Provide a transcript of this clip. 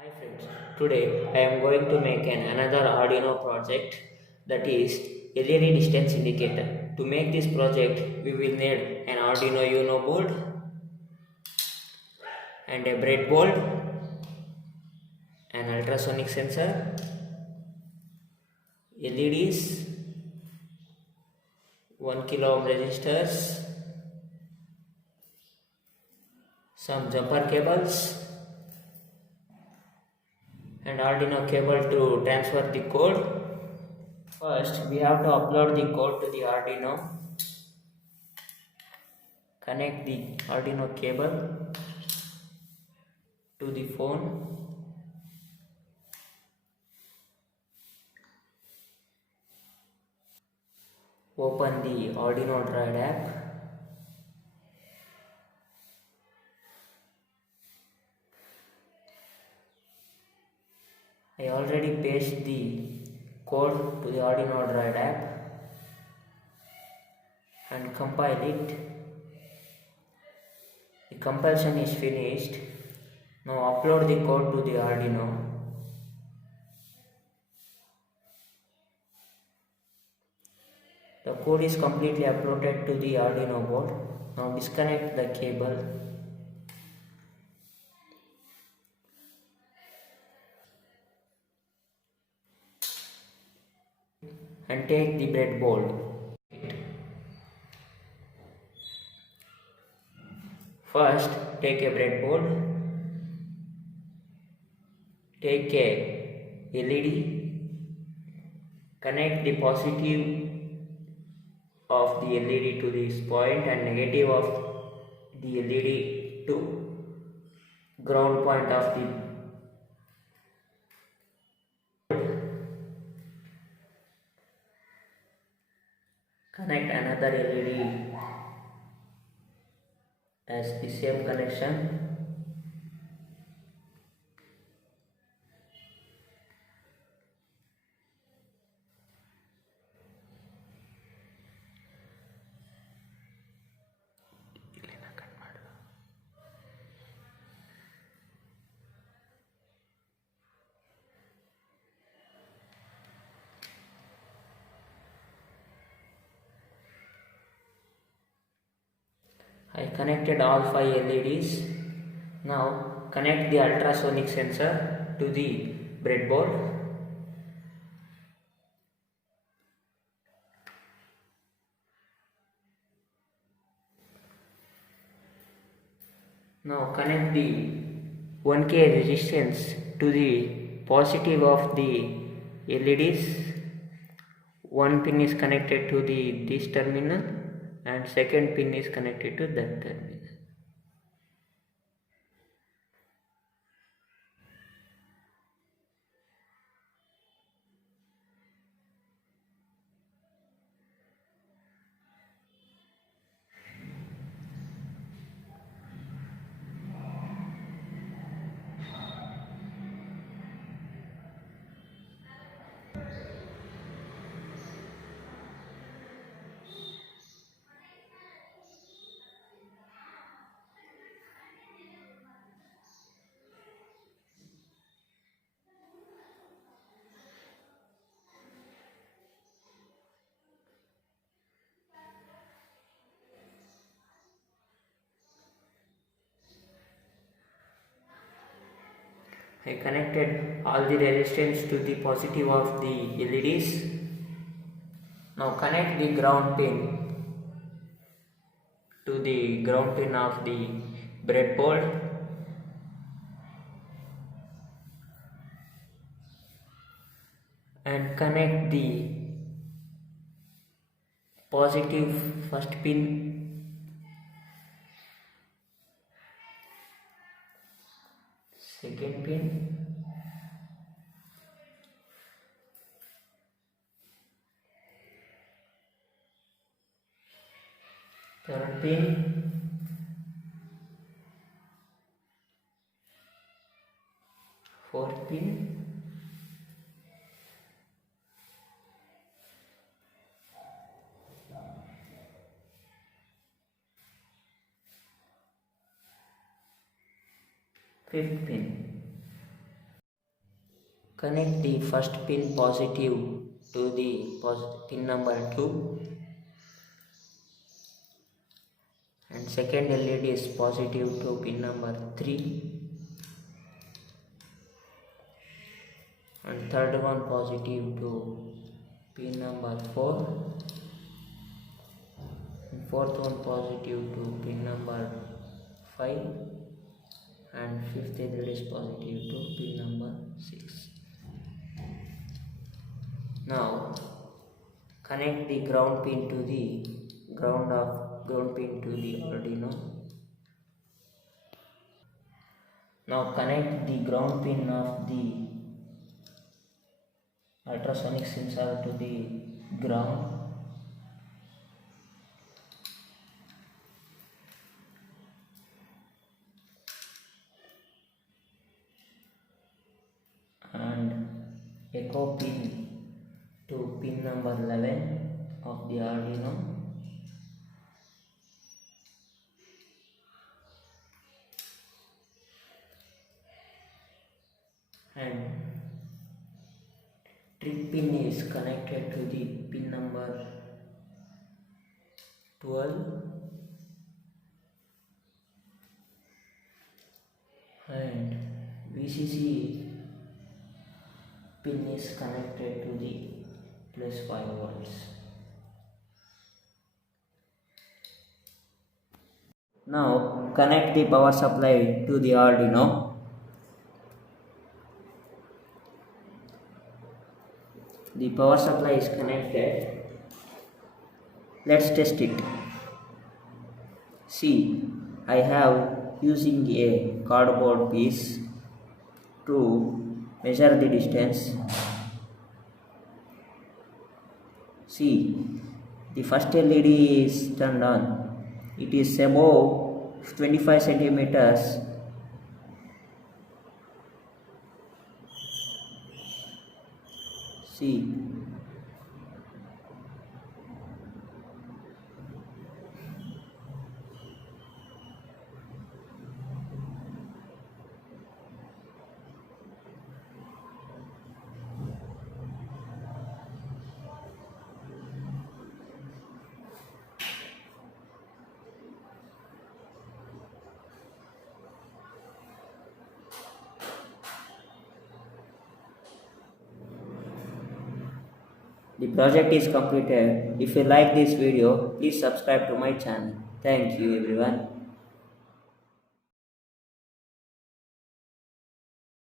Hi friends, today I am going to make another Arduino project, that is LED distance indicator. To make this project, we will need an Arduino Uno board and a breadboard, an ultrasonic sensor, LEDs, 1 kilo ohm resistors, some jumper cables and Arduino cable to transfer the code. First, we have to upload the code to the Arduino. Connect the Arduino cable to the phone. Open the Arduino Drive app. I already pasted the code to the Arduino Drive app and compile it. The compilation is finished. Now upload the code to the Arduino. The code is completely uploaded to the Arduino board. Now disconnect the cable. And take the breadboard. First, take a breadboard. Take a LED. Connect the positive of the LED to this point and negative of the LED to ground point of the connect another LED as the same connection. I connected all 5 LEDs. Now connect the ultrasonic sensor to the breadboard. Now connect the 1K resistance to the positive of the LEDs. One pin is connected to this terminal and second pin is connected to that terminal. I connected all the resistance to the positive of the LEDs. Now connect the ground pin to the ground pin of the breadboard. And connect the positive first pin, second pin, third pin, fourth pin, fifth pin. Connect the first pin positive to the pin number 2 and second LED is positive to pin number 3 and third one positive to pin number 4 and fourth one positive to pin number 5 and fifth LED is positive to pin number 6. Now connect the ground pin to the ground pin to the Arduino. Now connect the ground pin of the ultrasonic sensor to the ground. And echo pin to pin number 11 of the Arduino. And trip pin is connected to the pin number 12 and VCC pin is connected to the plus 5 volts. Now connect the power supply to the Arduino. The power supply is connected. Let's test it. See, I have using a cardboard piece to measure the distance. See, the first LED is turned on. It is above 25 centimeters. See, the project is completed. If you like this video, please subscribe to my channel. Thank you everyone.